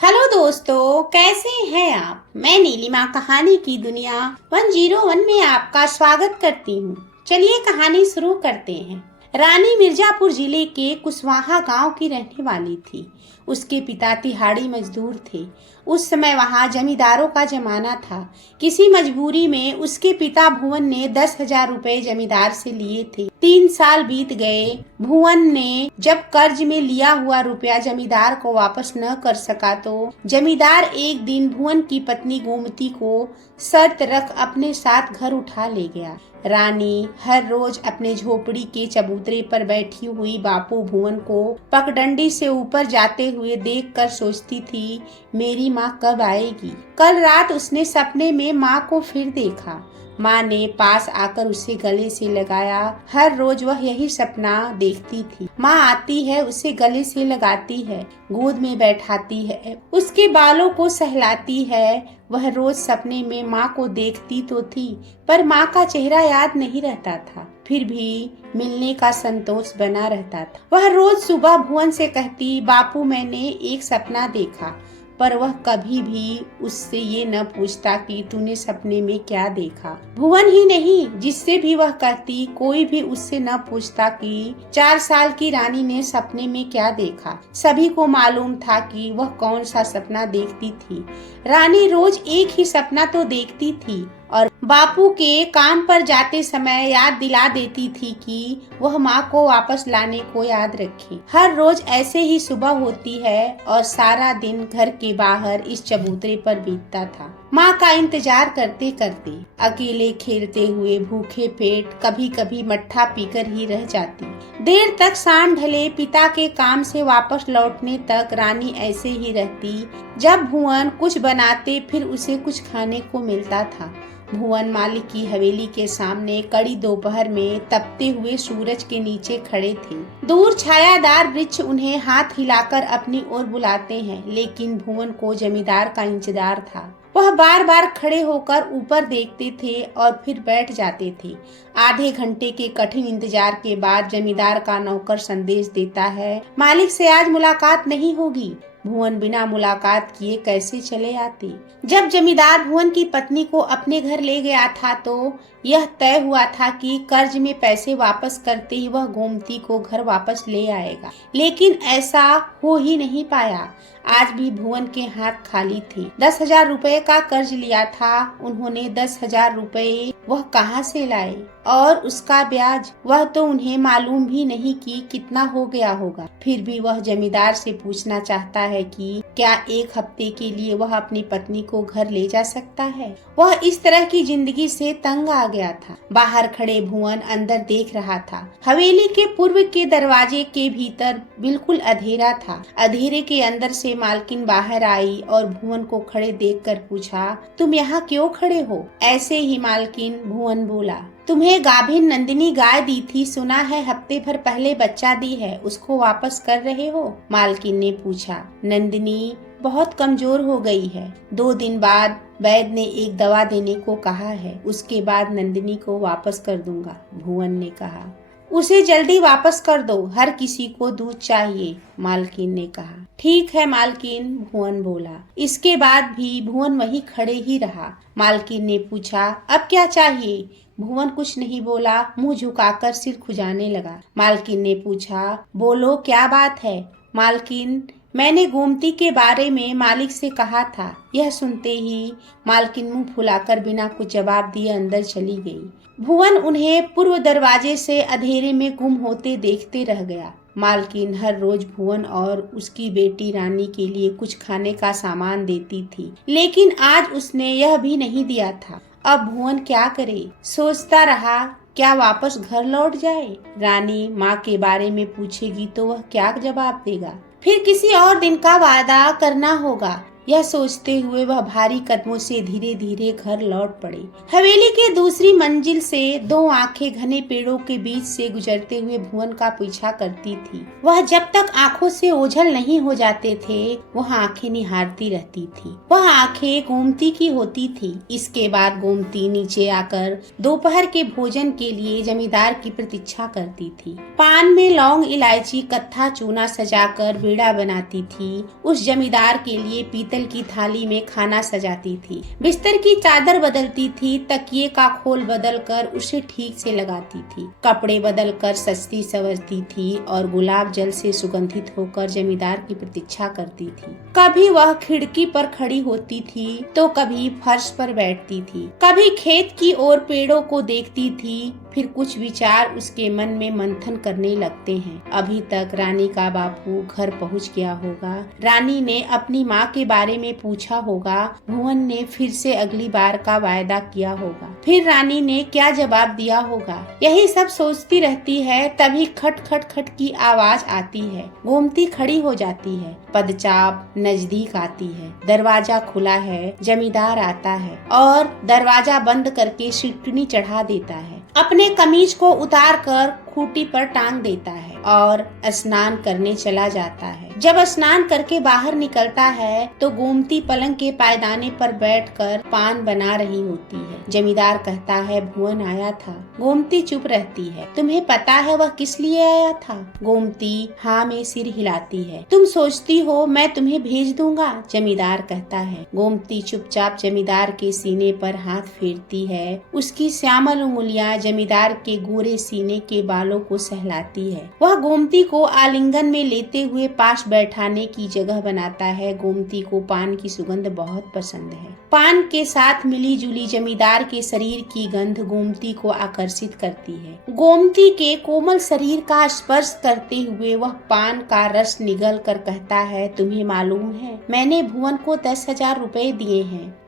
Hello दोस्तों, कैसे हैं आप। मैं नीलिमा कहानी की दुनिया 101 में आपका स्वागत करती हूँ। चलिए कहानी शुरू करते हैं। रानी मिर्जापुर जिले के कुशवाहा गांव की रहने वाली थी। उसके पिता तिहाड़ी मजदूर थे। उस समय वहाँ जमींदारों का जमाना था। किसी मजबूरी में उसके पिता भुवन ने 10,000 रुपए जमींदार से लिए थे। 3 साल बीत गए। भुवन ने जब कर्ज में लिया हुआ रुपया जमींदार को वापस न कर सका तो जमींदार एक दिन भुवन की पत्नी गोमती को शर्त रख अपने साथ घर उठा ले गया। रानी हर रोज अपने झोपड़ी के चबूतरे पर बैठी हुई बापू भुवन को पगडंडी से ऊपर जाते हुए देखकर सोचती थी, मेरी माँ कब आएगी। कल रात उसने सपने में माँ को फिर देखा। माँ ने पास आकर उसे गले से लगाया। हर रोज वह यही सपना देखती थी। माँ आती है, उसे गले से लगाती है, गोद में बैठाती है, उसके बालों को सहलाती है। वह रोज सपने में माँ को देखती तो थी, पर माँ का चेहरा याद नहीं रहता था। फिर भी मिलने का संतोष बना रहता था। वह रोज सुबह भुवन से कहती, बापू मैंने एक सपना देखा। पर वह कभी भी उससे ये न पूछता कि तूने सपने में क्या देखा। भुवन ही नहीं, जिससे भी वह कहती, कोई भी उससे न पूछता कि 4 साल की रानी ने सपने में क्या देखा। सभी को मालूम था कि वह कौन सा सपना देखती थी। रानी रोज एक ही सपना तो देखती थी और बापू के काम पर जाते समय याद दिला देती थी कि वह माँ को वापस लाने को याद रखे। हर रोज ऐसे ही सुबह होती है और सारा दिन घर के बाहर इस चबूतरे पर बीतता था। माँ का इंतजार करते करते अकेले खेलते हुए भूखे पेट कभी कभी मट्ठा पीकर ही रह जाती। देर तक शाम ढले पिता के काम से वापस लौटने तक रानी ऐसे ही रहती। जब भुवन कुछ बनाते फिर उसे कुछ खाने को मिलता था। भुवन मालिक की हवेली के सामने कड़ी दोपहर में तपते हुए सूरज के नीचे खड़े थे। दूर छायादार वृक्ष उन्हें हाथ हिलाकर अपनी ओर बुलाते हैं, लेकिन भुवन को जमींदार का इंतजार था। वह बार बार खड़े होकर ऊपर देखते थे और फिर बैठ जाते थे। आधे घंटे के कठिन इंतजार के बाद जमींदार का नौकर संदेश देता है, मालिक से आज मुलाकात नहीं होगी। भुवन बिना मुलाकात किए कैसे चले आते। जब जमींदार भुवन की पत्नी को अपने घर ले गया था तो यह तय हुआ था कि कर्ज में पैसे वापस करते ही वह गोमती को घर वापस ले आएगा, लेकिन ऐसा हो ही नहीं पाया। आज भी भुवन के हाथ खाली थे। 10,000 रुपए का कर्ज लिया था उन्होंने। 10,000 रुपए वह कहाँ से लाए और उसका ब्याज वह तो उन्हें मालूम भी नहीं कि कितना हो गया होगा। फिर भी वह जमींदार से पूछना चाहता है कि क्या 1 हफ्ते के लिए वह अपनी पत्नी को घर ले जा सकता है। वह इस तरह की जिंदगी से तंग आ गया था। बाहर खड़े भुवन अंदर देख रहा था। हवेली के पूर्व के दरवाजे के भीतर बिल्कुल अंधेरा था। अंधेरे के अंदर से मालकिन बाहर आई और भुवन को खड़े देखकर पूछा, तुम यहाँ क्यों खड़े हो। ऐसे ही मालकिन। भुवन बोला, तुम्हें गाभिन नंदिनी गाय दी थी, सुना है हफ्ते भर पहले बच्चा दी है, उसको वापस कर रहे हो। मालकिन ने पूछा, नंदिनी बहुत कमजोर हो गई है। 2 दिन बाद वैद्य ने एक दवा देने को कहा है, उसके बाद नंदिनी को वापस कर दूंगा। भुवन ने कहा, उसे जल्दी वापस कर दो, हर किसी को दूध चाहिए। मालकिन ने कहा, ठीक है मालकिन। भुवन बोला। इसके बाद भी भुवन वहीं खड़े ही रहा। मालकिन ने पूछा, अब क्या चाहिए। भुवन कुछ नहीं बोला, मुंह झुकाकर सिर खुजाने लगा। मालकिन ने पूछा, बोलो क्या बात है। मालकिन, मैंने गोमती के बारे में मालिक से कहा था। यह सुनते ही मालकिन मुंह फुलाकर बिना कुछ जवाब दिए अंदर चली गई। भुवन उन्हें पूर्व दरवाजे से अंधेरे में गुम होते देखते रह गया। मालकिन हर रोज भुवन और उसकी बेटी रानी के लिए कुछ खाने का सामान देती थी, लेकिन आज उसने यह भी नहीं दिया था। अब भुवन क्या करे। सोचता रहा, क्या वापस घर लौट जाए। रानी माँ के बारे में पूछेगी तो वह क्या जवाब देगा। फिर किसी और दिन का वादा करना होगा यह सोचते हुए वह भारी कदमों से धीरे धीरे घर लौट पड़े। हवेली के दूसरी मंजिल से दो आंखें घने पेड़ों के बीच से गुजरते हुए भुवन का पीछा करती थी। वह जब तक आंखों से ओझल नहीं हो जाते थे वह आंखें निहारती रहती थी। वह आंखें गोमती की होती थी। इसके बाद गोमती नीचे आकर दोपहर के भोजन के लिए जमींदार की प्रतीक्षा करती थी। पान में लौंग, इलायची, कत्था, चूना सजाकर बेड़ा बनाती थी। उस जमींदार के लिए पीतल की थाली में खाना सजाती थी। बिस्तर की चादर बदलती थी। तकिए का खोल बदल कर उसे ठीक से लगाती थी। कपड़े बदल कर सजती संवरती थी और गुलाब जल से सुगंधित होकर जमींदार की प्रतीक्षा करती थी। कभी वह खिड़की पर खड़ी होती थी तो कभी फर्श पर बैठती थी। कभी खेत की ओर पेड़ों को देखती थी। फिर कुछ विचार उसके मन में मंथन करने लगते हैं। अभी तक रानी का बापू घर पहुंच गया होगा। रानी ने अपनी माँ के बारे में पूछा होगा। भुवन ने फिर से अगली बार का वायदा किया होगा। फिर रानी ने क्या जवाब दिया होगा। यही सब सोचती रहती है। तभी खट खट खट की आवाज आती है। गोमती खड़ी हो जाती है। पदचाप नजदीक आती है। दरवाजा खुला है। जमींदार आता है और दरवाजा बंद करके सिटनी चढ़ा देता है। अपने कमीज को उतार कर खूंटी पर टांग देता है और स्नान करने चला जाता है। जब स्नान करके बाहर निकलता है तो गोमती पलंग के पायदाने पर बैठकर पान बना रही होती है। जमींदार कहता है भुवन आया था। गोमती चुप रहती है। तुम्हें पता है वह किस लिए आया था? गोमती हाँ में सिर हिलाती है। तुम सोचती हो मैं तुम्हें भेज दूंगा? जमींदार कहता है। गोमती चुपचाप जमींदार के सीने पर हाथ फेरती है। उसकी श्यामल उंगलियां जमींदार के गोरे सीने के बालों को सहलाती है। वह गोमती को आलिंगन में लेते हुए पास बैठाने की जगह बनाता है। गोमती को पान की सुगंध बहुत पसंद है। पान के साथ मिली जुली जमींदार के शरीर की गंध गोमती को आकर्षित करती है। गोमती के कोमल शरीर का स्पर्श करते हुए वह पान का रस निगल कर कहता है तुम्हें मालूम है मैंने भुवन को 10,000 रुपए दिए हैं।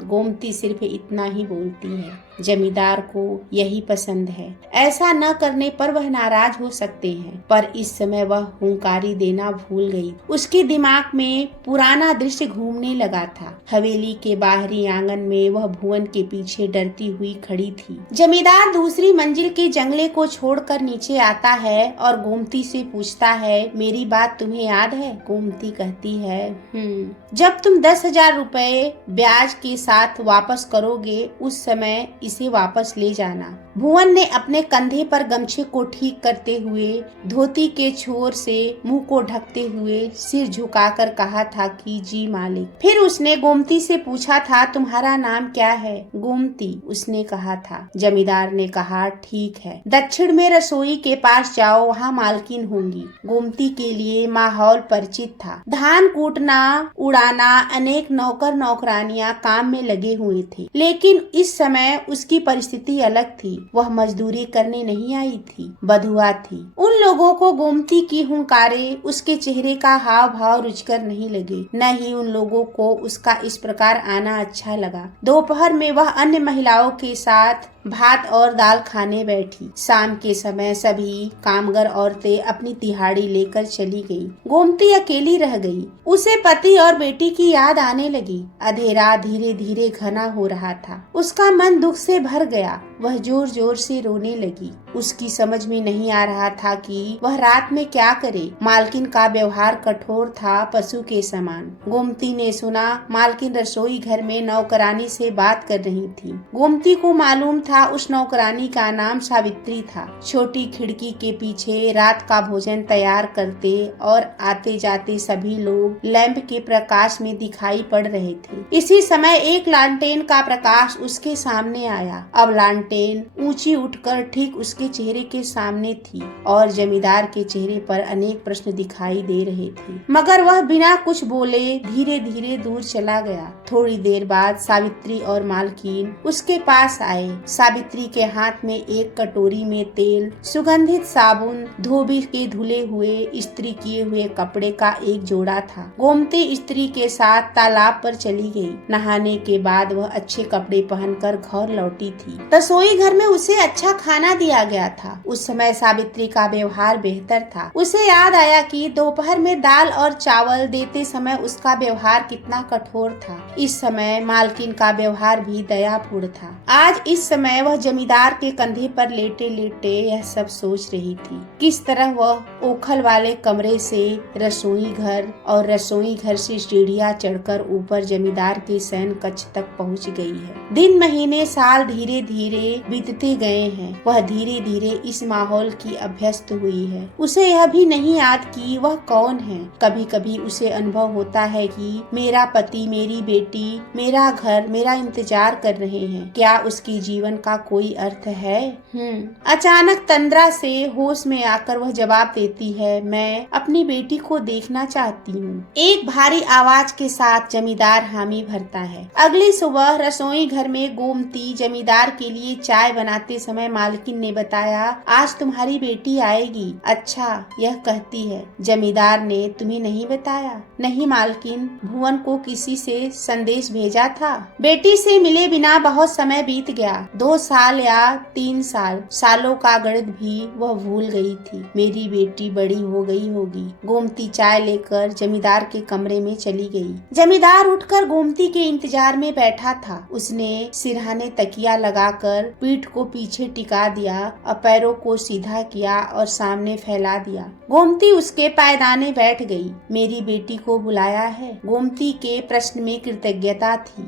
गोमती सिर्फ इतना ही बोलती है। जमींदार को यही पसंद है। ऐसा न करने पर वह नाराज हो सकते हैं। पर इस समय वह हुंकारी देना भूल गई। उसके दिमाग में पुराना दृश्य घूमने लगा था। हवेली के बाहरी आंगन में वह भुवन के पीछे डरती हुई खड़ी थी। जमींदार दूसरी मंजिल के जंगले को छोड़कर नीचे आता है और गोमती से पूछता है मेरी बात तुम्हें याद है? गोमती कहती है जब तुम 10,000 रुपए ब्याज के साथ वापस करोगे उस समय इसे वापस ले जाना। भुवन ने अपने कंधे पर गमछे को ठीक करते हुए धोती के छोर से मुंह को ढकते हुए सिर झुकाकर कहा था कि जी मालिक। फिर उसने गोमती से पूछा था तुम्हारा नाम क्या है? गोमती उसने कहा था। जमींदार ने कहा ठीक है, दक्षिण में रसोई के पास जाओ, वहाँ मालकिन होंगी। गोमती के लिए माहौल परिचित था। धान कूटना, उड़ाना, अनेक नौकर नौकरानियां काम में लगे हुए थे। लेकिन इस समय उसकी परिस्थिति अलग थी। वह मजदूरी करने नहीं आई थी, बधुआ थी। उन लोगों को गोमती की हुंकारे, उसके चेहरे का हाव भाव रुचकर नहीं लगे। न ही उन लोगों को उसका इस प्रकार आना अच्छा लगा। दोपहर में वह अन्य महिलाओं के साथ भात और दाल खाने बैठी। शाम के समय सभी कामगर औरतें अपनी तिहाड़ी लेकर चली गई। गोमती अकेली रह गई। उसे पति और बेटी की याद आने लगी। अंधेरा धीरे धीरे घना हो रहा था। उसका मन दुख से भर गया। वह जोर जोर से रोने लगी। उसकी समझ में नहीं आ रहा था कि वह रात में क्या करे। मालकिन का व्यवहार कठोर था, पशु के समान। गोमती ने सुना मालकिन रसोई घर में नौकरानी से बात कर रही थी। गोमती को मालूम था उस नौकरानी का नाम सावित्री था। छोटी खिड़की के पीछे रात का भोजन तैयार करते और आते जाते सभी लोग लैंप के प्रकाश में दिखाई पड़ रहे थे। इसी समय एक लालटेन का प्रकाश उसके सामने आया। अब लालटेन ऊंची उठकर ठीक उसके चेहरे के सामने थी और जमींदार के चेहरे पर अनेक प्रश्न दिखाई दे रहे थे। मगर वह बिना कुछ बोले धीरे धीरे दूर चला गया। थोड़ी देर बाद सावित्री और मालकिन उसके पास आए। सावित्री के हाथ में एक कटोरी में तेल, सुगंधित साबुन, धोबी के धुले हुए इस्त्री किए हुए कपड़े का एक जोड़ा था। गोमती स्त्री के साथ तालाब पर चली गई। नहाने के बाद वह अच्छे कपड़े पहनकर घर लौटी थी। रसोई रसोई घर में उसे अच्छा खाना दिया गया था। उस समय सावित्री का व्यवहार बेहतर था। उसे याद आया कि दोपहर में दाल और चावल देते समय उसका व्यवहार कितना कठोर था। इस समय मालकिन का व्यवहार भी दयापूर्ण था। आज इस समय वह जमींदार के कंधे पर लेटे लेटे यह सब सोच रही थी। किस तरह वह ओखल वाले कमरे से रसोई घर और रसोई घर से सीढ़ियां चढ़कर ऊपर जमींदार के शयन कक्ष तक पहुंच गई है। दिन महीने साल धीरे धीरे बीतते गए हैं। वह धीरे धीरे इस माहौल की अभ्यस्त हुई है। उसे यह भी नहीं याद कि वह कौन है। कभी कभी उसे अनुभव होता है कि मेरा पति, मेरी बेटी, मेरा घर मेरा इंतजार कर रहे हैं। क्या उसके जीवन का कोई अर्थ है? अचानक तंद्रा से होश में आकर वह जवाब देती है, मैं अपनी बेटी को देखना चाहती हूँ। एक भारी आवाज के साथ जमींदार हामी भरता है। अगली सुबह रसोई घर में गोमती जमींदार के लिए चाय बनाते समय मालकिन ने बताया, आज तुम्हारी बेटी आएगी। अच्छा, यह कहती है। जमींदार ने तुम्हें नहीं बताया? नहीं मालकिन, भुवन को किसी से संदेश भेजा था। बेटी से मिले बिना बहुत समय बीत गया। 2 साल या 3 साल। सालों का गणित भी वह भूल गई थी। मेरी बेटी बड़ी हो गई होगी। गोमती चाय लेकर जमींदार के कमरे में चली गई। जमींदार उठकर गोमती के इंतजार में बैठा था। उसने सिरहाने तकिया लगाकर पीठ को पीछे टिका दिया और पैरों को सीधा किया और सामने फैला दिया। गोमती उसके पायदाने बैठ गई। मेरी बेटी को बुलाया है? गोमती के प्रश्न में कृतज्ञता थी।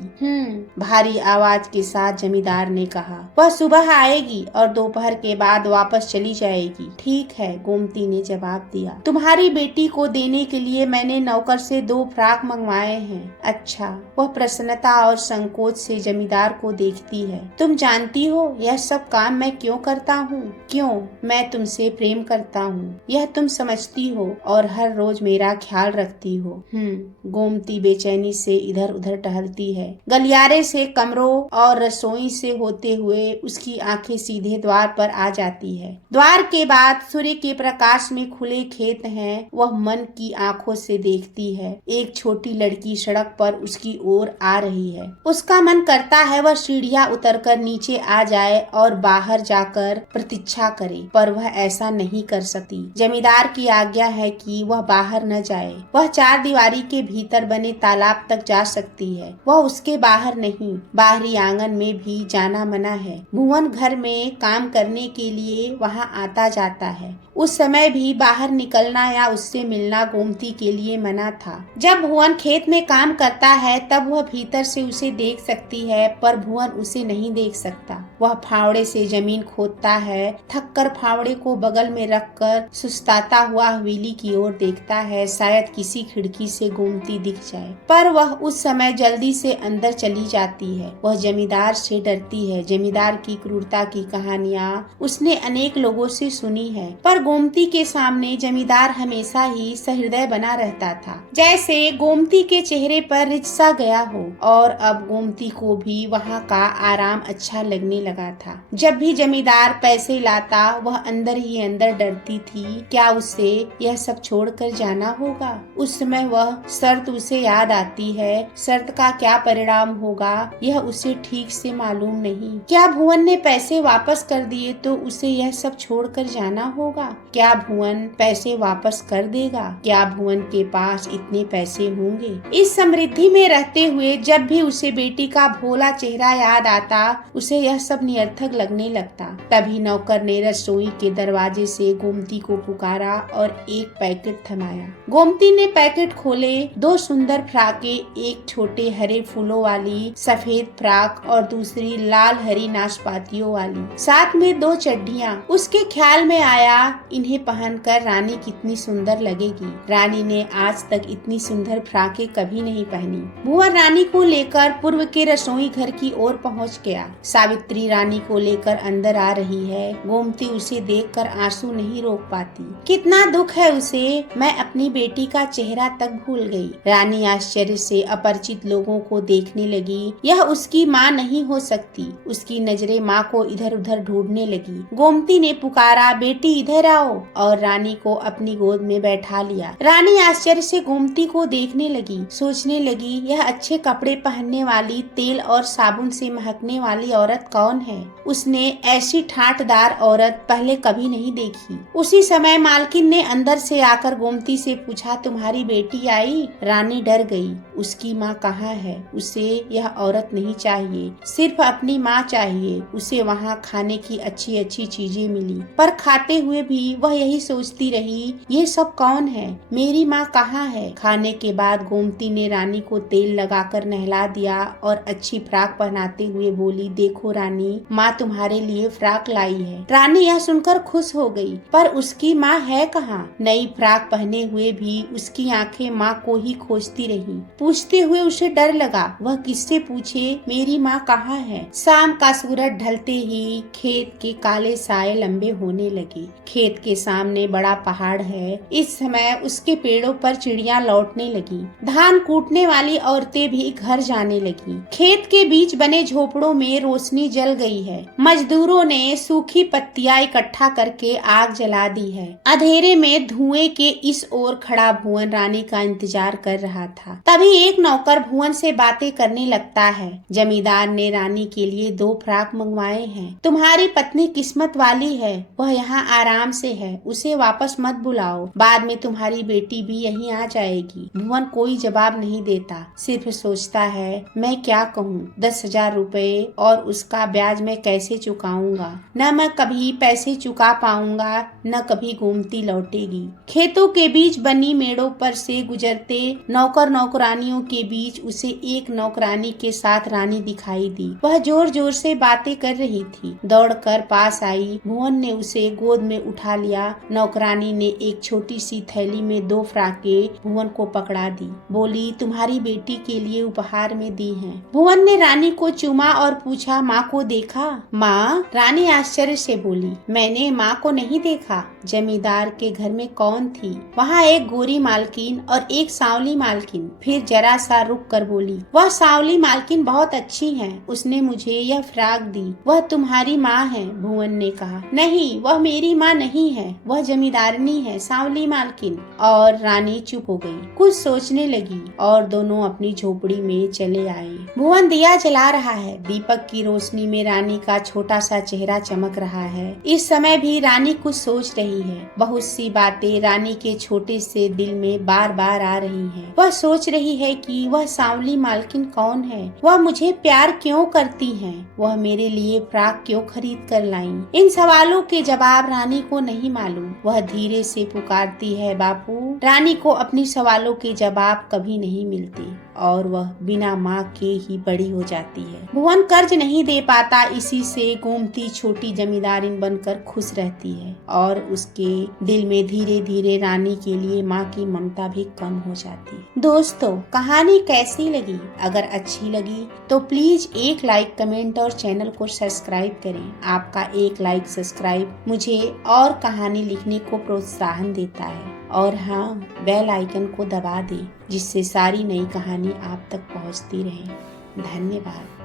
भारी आवाज के साथ जमींदार ने कहा, वह सुबह आएगी और दोपहर के बाद वापस चली जाएगी। ठीक है, गोमती ने जवाब दिया। तुम्हारी बेटी को देने के लिए मैंने नौकर से 2 फ्राक मंगवाए हैं। अच्छा। वह प्रसन्नता और संकोच से जमींदार को देखती है। तुम जानती हो यह सब काम मैं क्यों करता हूँ? क्यों? मैं तुमसे प्रेम करता हूँ, यह तुम समझती हो और हर रोज मेरा ख्याल रखती हो। गोमती बेचैनी से इधर उधर टहलती है। गलियारे से, कमरों और रसोई से होते हुए उसकी आंखें सीधे द्वार पर आ जाती है। द्वार के बाद सूर्य के प्रकाश में खुले खेत हैं। वह मन की आंखों से देखती है। एक छोटी लड़की सड़क पर उसकी ओर आ रही है। उसका मन करता है वह सीढ़ियां उतरकर नीचे आ जाए और बाहर जाकर प्रतीक्षा करे, पर वह ऐसा नहीं कर सकती। जमींदार की आज्ञा है कि वह बाहर न जाए। वह 4 दीवारी के भीतर बने तालाब तक जा सकती है, वह उसके बाहर नहीं। बाहरी आंगन में भी जाना मना है। भुवन घर में काम करने के लिए वहाँ आता जाता है। उस समय भी बाहर निकलना या उससे मिलना गोमती के लिए मना था। जब भुवन खेत में काम करता है तब वह भीतर से उसे देख सकती है, पर भुवन उसे नहीं देख सकता। वह फावड़े से जमीन खोदता है। थककर फावड़े को बगल में रखकर सुस्ताता हुआ हवेली की ओर देखता है, शायद किसी खिड़की से गोमती दिख जाए, पर वह उस समय जल्दी से अंदर चली जाती है। वह जमींदार से डरती है। जमींदार की क्रूरता की कहानियाँ उसने अनेक लोगों से सुनी है, पर गोमती के सामने जमींदार हमेशा ही सहृदय बना रहता था, जैसे गोमती के चेहरे पर रिझ सा गया हो। और अब गोमती को भी वहाँ का आराम अच्छा लगने लगा था। जब भी जमींदार पैसे लाता वह अंदर ही अंदर डरती थी, क्या उसे यह सब छोड़कर जाना होगा। उस समय वह शर्त उसे याद आती है। शर्त का क्या परिणाम होगा यह उसे ठीक से मालूम नहीं। क्या भुवन ने पैसे वापस कर दिए तो उसे यह सब छोड़कर जाना होगा? क्या भुवन पैसे वापस कर देगा? क्या भुवन के पास इतने पैसे होंगे? इस समृद्धि में रहते हुए जब भी उसे बेटी का भोला चेहरा याद आता उसे यह सब निरर्थक लगने लगता। तभी नौकर ने रसोई के दरवाजे से गोमती को पुकारा और एक पैकेट थमाया। गोमती ने पैकेट खोले। 2 सुंदर फ्राकें, एक छोटे हरे फूलों वाली सफेद फ्राक और दूसरी लाल हरी नाशपातियों वाली, साथ में 2 चड्ढियाँ। उसके ख्याल में आया, इन्हें पहनकर रानी कितनी सुंदर लगेगी। रानी ने आज तक इतनी सुंदर फ्राकें कभी नहीं पहनी। भुवन रानी को लेकर पूर्व के रसोई घर की ओर पहुंच गया। सावित्री रानी को लेकर अंदर आ रही है। गोमती उसे देखकर आंसू नहीं रोक पाती। कितना दुख है उसे, मैं अपनी बेटी का चेहरा तक भूल गई। रानी आश्चर्य से अपरिचित लोगों को देखने लगी। यह उसकी माँ नहीं हो सकती। उसकी नजरें माँ को इधर उधर ढूंढने लगी। गोमती ने पुकारा, बेटी इधर आओ, और रानी को अपनी गोद में बैठा लिया। रानी आश्चर्य से गोमती को देखने लगी। सोचने लगी, यह अच्छे कपड़े पहनने वाली, तेल और साबुन से महकने वाली औरत कौन कौन है? उसने ऐसी ठाठदार औरत पहले कभी नहीं देखी। उसी समय मालकिन ने अंदर से आकर गोमती से पूछा, तुम्हारी बेटी आई? रानी डर गई। उसकी माँ कहाँ है? उसे यह औरत नहीं चाहिए, सिर्फ अपनी माँ चाहिए। उसे वहाँ खाने की अच्छी अच्छी चीजें मिली, पर खाते हुए भी वह यही सोचती रही, ये सब कौन है? मेरी माँ कहाँ है? खाने के बाद गोमती ने रानी को तेल लगाकर नहला दिया और अच्छी फ्राक पहनाते हुए बोली, देखो रानी, माँ तुम्हारे लिए फ्राक लाई है। रानी यह सुनकर खुश हो गई, पर उसकी माँ है कहाँ? नई फ्राक पहने हुए भी उसकी आंखें माँ को ही खोजती रही। पूछते हुए उसे डर लगा, वह किससे पूछे मेरी माँ कहाँ है? शाम का सूरज ढलते ही खेत के काले साए लंबे होने लगे। खेत के सामने बड़ा पहाड़ है। इस समय उसके पेड़ों पर चिड़िया लौटने लगी। धान कूटने वाली औरतें भी घर जाने लगी। खेत के बीच बने झोपड़ों में रोशनी जल गई है। मजदूरों ने सूखी पत्तियां इकट्ठा करके आग जला दी है। अंधेरे में धुएं के इस ओर खड़ा भुवन रानी का इंतजार कर रहा था। तभी एक नौकर भुवन से बातें करने लगता है। जमींदार ने रानी के लिए 2 फ्राक मंगवाए हैं। तुम्हारी पत्नी किस्मत वाली है, वह यहाँ आराम से है, उसे वापस मत बुलाओ। बाद में तुम्हारी बेटी भी यहीं आ जाएगी। भुवन कोई जवाब नहीं देता, सिर्फ सोचता है, मैं क्या कहूँ? 10,000 रुपए और उसका ब्याज मैं कैसे चुकाऊंगा? न मैं कभी पैसे चुका पाऊंगा, न कभी गोमती लौटेगी। खेतों के बीच बनी मेड़ों पर से गुजरते नौकर नौकरानियों के बीच उसे एक नौकरानी के साथ रानी दिखाई दी। वह जोर जोर से बातें कर रही थी। दौड़कर पास आई। भुवन ने उसे गोद में उठा लिया। नौकरानी ने एक छोटी सी थैली में 2 फ्राकें भुवन को पकड़ा दी। बोली, तुम्हारी बेटी के लिए उपहार में दी हैं। भुवन ने रानी को चूमा और पूछा, माँ को देखा? माँ? रानी आश्चर्य से बोली, मैंने माँ को नहीं देखा। जमींदार के घर में कौन थी? वहाँ एक गोरी मालकिन और एक सांवली मालकिन। फिर जरा सा रुक कर बोली, वह सांवली मालकिन बहुत अच्छी है, उसने मुझे यह फ्राक दी। वह तुम्हारी माँ है? भुवन ने कहा, नहीं, वह मेरी माँ नहीं है, वह जमींदारनी है, सांवली मालकिन। और रानी चुप हो गई, कुछ सोचने लगी और दोनों अपनी झोपड़ी में चले आए। भुवन दिया जला रहा है। दीपक की रोशनी में रानी का छोटा सा चेहरा चमक रहा है। इस समय भी रानी कुछ सोच रही है। बहुत सी बातें रानी के छोटे से दिल में बार बार आ रही हैं। वह सोच रही है कि वह सांवली मालकिन कौन है? वह मुझे प्यार क्यों करती हैं? वह मेरे लिए फ्राक क्यों खरीद कर लाईं? इन सवालों के जवाब रानी को नहीं मालूम। वह धीरे से पुकारती है, बापू। रानी को अपनी सवालों के जवाब कभी नहीं मिलते और वह बिना माँ के ही बड़ी हो जाती है। भुवन कर्ज नहीं दे पाता, इसी से गोमती छोटी जमींदारिन बनकर खुश रहती है और उसके दिल में धीरे धीरे रानी के लिए माँ की ममता भी कम हो जाती है। दोस्तों, कहानी कैसी लगी? अगर अच्छी लगी तो प्लीज एक लाइक, कमेंट और चैनल को सब्सक्राइब करें। आपका एक लाइक सब्सक्राइब मुझे और कहानी लिखने को प्रोत्साहन देता है। और हाँ, बेल आइकन को दबा दें, जिससे सारी नई कहानी आप तक पहुंचती रहे। धन्यवाद।